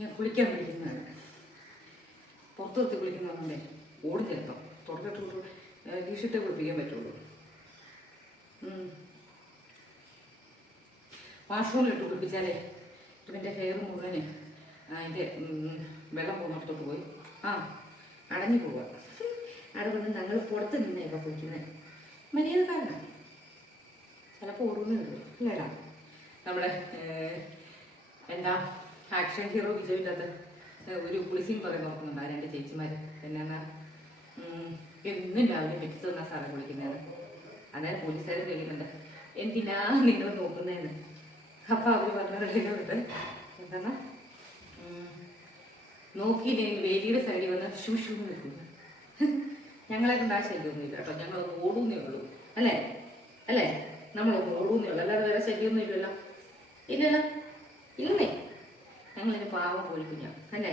ഞാൻ കുളിക്കാൻ വിളിക്കുന്നതാണ്. പുറത്ത് നിർത്തി കുളിക്കുന്നതുകൊണ്ടേ ഓടി ചേർത്തോ തുറന്നിട്ട് ടീഷർട്ടേ കുളിപ്പിക്കാൻ പറ്റുള്ളൂ. വാഷ്റൂമിലിട്ട് കുളിപ്പിച്ചാലേ ഇവൻ്റെ ഹെയർ മുഴുവന് അതിൻ്റെ വെള്ളം പോകുന്നിടത്തോട്ട് പോയി അടഞ്ഞു പോവുക. അവിടെ വന്ന് ഞങ്ങൾ പുറത്ത് നിന്നേക്കാം കുളിക്കുന്നത്. മര്യാദക്കാരനാണ്. ചിലപ്പോൾ ഓടുന്നേ ഉള്ളൂ അല്ലേടാ. നമ്മുടെ എന്താ ആക്ഷൻ ഹീറോ വിജയിൻ്റെ അത് ഒരു കുളിസീൻ പറയുന്ന ഓർക്കുന്നുണ്ട്. ആ രണ്ട് ചേച്ചിമാർ എന്നാ എന്നും രാവിലെ വെച്ച് തന്നാ സാറേ കുളിക്കുന്നത്. അന്നേരം പോലീസുകാർ കഴിയുന്നുണ്ട് എന്തിനാ നിങ്ങൾ നോക്കുന്നതെന്ന്. അപ്പം അവർ പറഞ്ഞിട്ടുണ്ട് എന്താണ് നോക്കി വേലിയുടെ സൈഡിൽ വന്ന് ഷൂഷൂ നിൽക്കുന്നു. ഞങ്ങളെ കൊണ്ട് ആ ശല്യമൊന്നുമില്ല കേട്ടോ. ഞങ്ങൾ ഓടുന്നേ ഉള്ളൂ അല്ലേ അല്ലേ നമ്മളൊന്ന് ഓടുന്നേ ഉള്ളൂ. അല്ലാതെ വേറെ ശല്യമൊന്നും ഇല്ലല്ലോ. ഇല്ലല്ലോ ഇല്ലെന്നേ. ഞങ്ങളിതിന് പാവം കുളിക്കുഞ്ഞ അല്ലേ.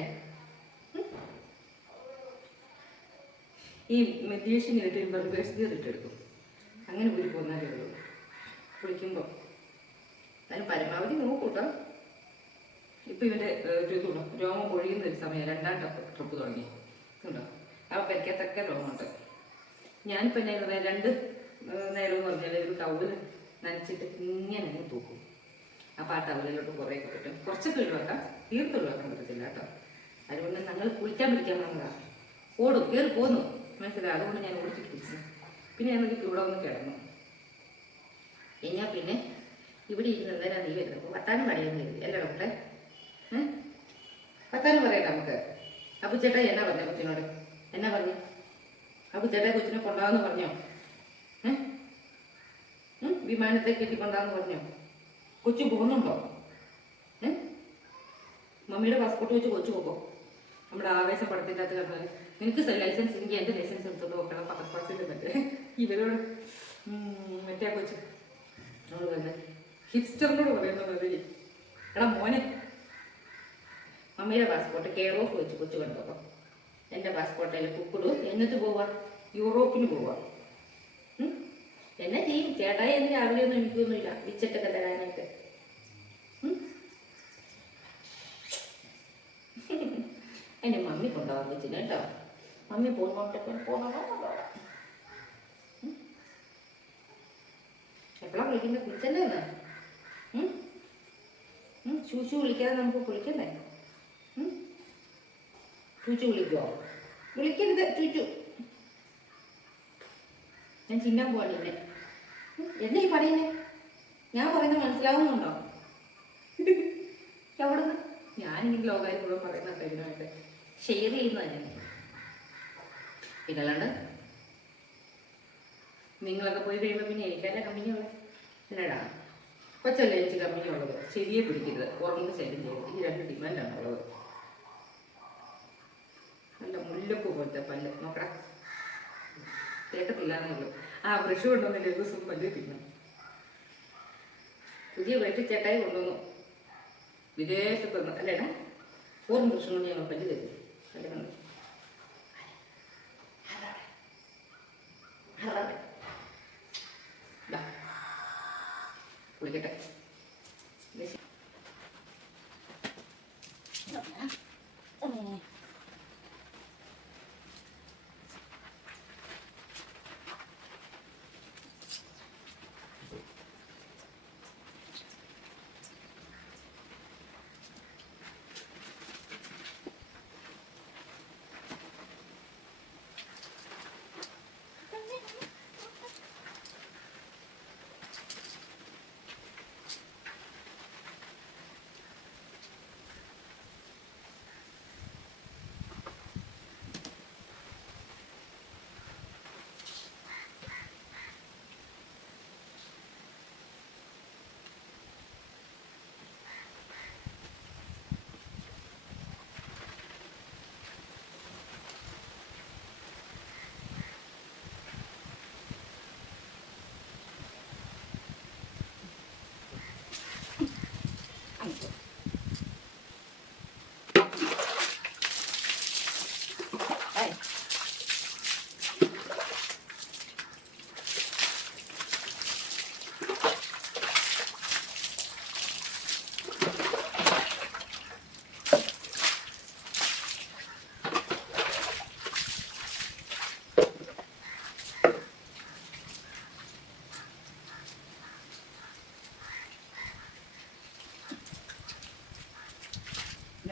ഈ മെഡിറ്റേഷൻ ഇട്ട് ബർഗേഴ്സ് ഇട്ടെടുക്കും. അങ്ങനെ പോയി പോന്നാലേ ഉള്ളൂ കുളിക്കുമ്പോൾ. അതിന് പരമാവധി നോക്കൂട്ടോ. ഇപ്പം ഇവൻ്റെ രോമം പൊഴിയുന്ന ഒരു സമയം. രണ്ടാം ട്രിപ്പ് തുടങ്ങി ഉണ്ടോ. അപ്പോൾ പരിക്കത്തക്ക രോമമുണ്ട്. ഞാനിപ്പോൾ എന്നാ പറയുക 2 നേരം എന്ന് പറഞ്ഞാൽ ഒരു ടവൽ നനച്ചിട്ട് ഇങ്ങനെ അങ്ങ് തൂക്കും. അപ്പോൾ ആ ടവലിലോട്ട് കുറേ കിട്ടും. കുറച്ചൊക്കെ ഒഴിവാക്കാം, തീർത്ത് ഒഴിവാക്കാൻ പറ്റത്തില്ല കേട്ടോ. അതുകൊണ്ട് ഞങ്ങൾ കുളിക്കാൻ പിടിക്കാൻ വന്നതാണ്. ഓടും കയറി പോന്നു മനസ്സിലായി. അതുകൊണ്ട് ഞാൻ ഓടിച്ചിട്ട് കുളിച്ചു. പിന്നെ ഞങ്ങൾക്ക് ഇവിടെ വന്ന് കിടന്നു കഴിഞ്ഞാൽ പിന്നെ ഇവിടെ ഇരുന്ന് നേരം നീ വരുന്നത്. അപ്പോൾ വർത്താനം പറയാൻ കരുതി അല്ലേ ഡോക്ടറെ. വർത്താനം പറയട്ടെ നമുക്ക്. അപ്പു ചേട്ടാ എന്നാ പറഞ്ഞ കൊച്ചിനോട്? എന്നാ പറഞ്ഞു? അപ്പു ചേട്ടാ കൊച്ചിനെ കൊണ്ടാന്ന് പറഞ്ഞോ? വിമാനത്തെ കെട്ടിക്കൊണ്ടാന്ന് പറഞ്ഞോ? കൊച്ചു പോകുന്നുണ്ടോ? മമ്മിയുടെ പാസ്പോർട്ട് വെച്ച് കൊച്ചു പോകുമോ? നമ്മുടെ ആവേശം പടത്തിൻ്റെ അകത്ത് കണ്ടാൽ നിനക്ക് ലൈസൻസ് ഇല്ലെങ്കിൽ എൻ്റെ ലൈസൻസ് എടുത്തോണ്ട് നോക്കണം. പാസ്പോർട്ടിൻ്റെ മറ്റേ ഇവരോട് മറ്റേ കൊച്ചു നമ്മൾ തന്നെ ഹിപ്സ്റ്ററിനോട് പറയുന്നത് എടാ മോനെ മമ്മിയുടെ പാസ്പോർട്ട് കെയർ ഓഫ് വെച്ച് കൊച്ചു കണ്ടോ. എൻ്റെ പാസ്പോർട്ടിൽ കുക്കുടു എന്നിട്ട് പോവാ യൂറോപ്പിന് പോവാ. എന്നാ ചെയ്യും ചേട്ടായി എന്ന് രാവിലെ ഒന്നും എനിക്കൊന്നുമില്ല വിച്ചിട്ടൊക്കെ തരാനായിട്ട്. എൻ്റെ മമ്മി കൊണ്ടുപോകാൻ വെച്ചില്ല കേട്ടോ. മമ്മി പോകുന്നോട്ടൊക്കെ പോകണോ കൊണ്ടുപോകാം. എപ്പോഴാണ് വിളിക്കുന്നത്? കുളിച്ചല്ലേ ഒന്ന് ചൂച്ചു വിളിക്കാതെ നമുക്ക് കുളിക്കണ്ടേ? ചൂച്ചു വിളിക്കുമോ? വിളിക്കരുത് ചൂച്ചു. ഞാൻ ചിന്നാൻ പോവാണ് എന്നെ. എന്നെ ഈ പറയുന്നേ ഞാൻ പറയുന്നത് മനസ്സിലാവുന്നുണ്ടോ? എവിടുന്ന് ഞാനിങ്ങനെ ലോകാരി മുഴുവൻ പറയുന്ന കഴിഞ്ഞായിട്ട് ഷെയർ ചെയ്യുന്നതന്നെ. ഇതല്ലാണ്ട് നിങ്ങളൊക്കെ പോയി കഴിയുമ്പോൾ പിന്നെ എനിക്കല്ല കമ്പനിയുള്ളത് എന്നടാ. കൊച്ചല്ലേ എനിക്ക് കമ്പനിയുള്ളത്. ശരിയെ പിടിക്കരുത്, ഉറങ്ങുന്ന ശല്യം ചെയ്യരുത്. ഈ 2 ഡിമാൻഡാണ് ഉള്ളത്. നല്ല മുല്ലപ്പൂ പോലത്തെ പല്ല് നോക്കടാ. കേൾക്കത്തില്ലാന്നുള്ളൂ. ബ്രഷ് കൊണ്ടുവന്നില്ല ഒരു ദിവസം പല്ല് തിന്നു. പുതിയ വീട്ടിൽ ചേട്ടായി കൊണ്ടുവന്നു വിദേശത്ത് നിന്ന് അല്ലേടാ. 4 ബ്രഷ് കൊണ്ട് ഞങ്ങൾ പല്ല് തരും. അല്ലേ കുളിക്കട്ടെ.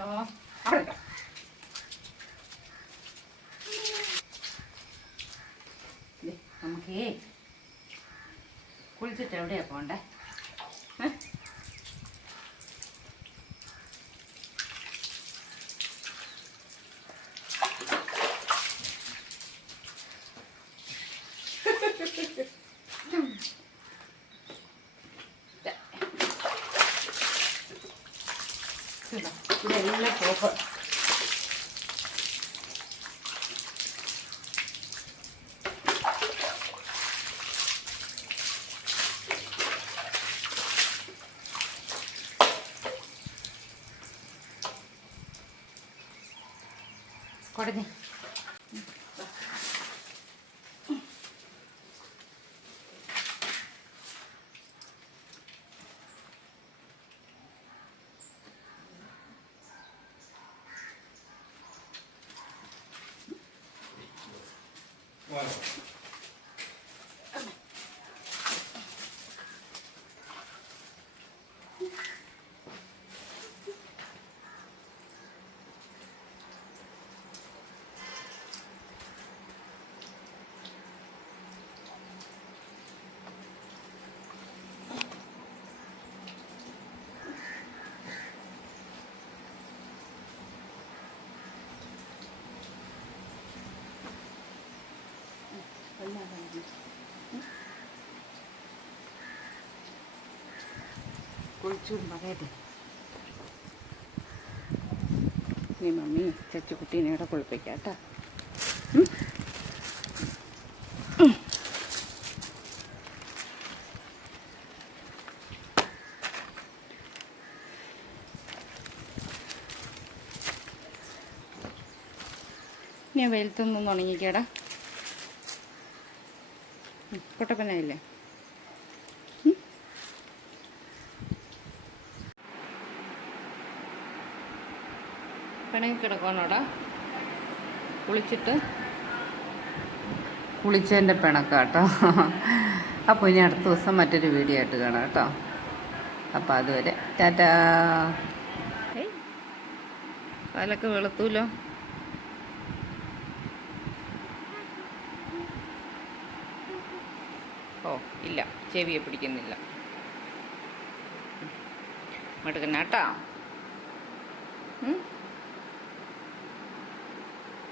പൊന്നോ അവിടെ നമുക്കേ കുളിച്ചിട്ട് എവിടെയാ പോണ്ടേ? ഇതെല്ലാം സോപ്പ്. കുടഞ്ഞ് കുളിച്ചു പറയട്ടെ. നീ മമ്മി ചച്ചുകുട്ടീനെ ഇവിടെ കുളിപ്പിക്കാം കേട്ടോ. ഞാൻ വെയിലത്തൊന്നും ഉണങ്ങിക്കേടാ. പൊട്ടപ്പനായില്ലേ? പിണങ്ങി കിടക്കാനോടാ കുളിച്ചതിൻ്റെ പിണക്കാട്ടോ. അപ്പോൾ ഇനി അടുത്ത ദിവസം മറ്റൊരു വീഡിയോ ആയിട്ട് കാണാം കേട്ടോ. അപ്പോൾ അതുവരെ ടാറ്റാ. കാലൊക്കെ വെളുത്തൂലോ. ഓ ഇല്ല, ചെവിയെ പിടിക്കുന്നില്ല. മടുക്കന്നാട്ടാ.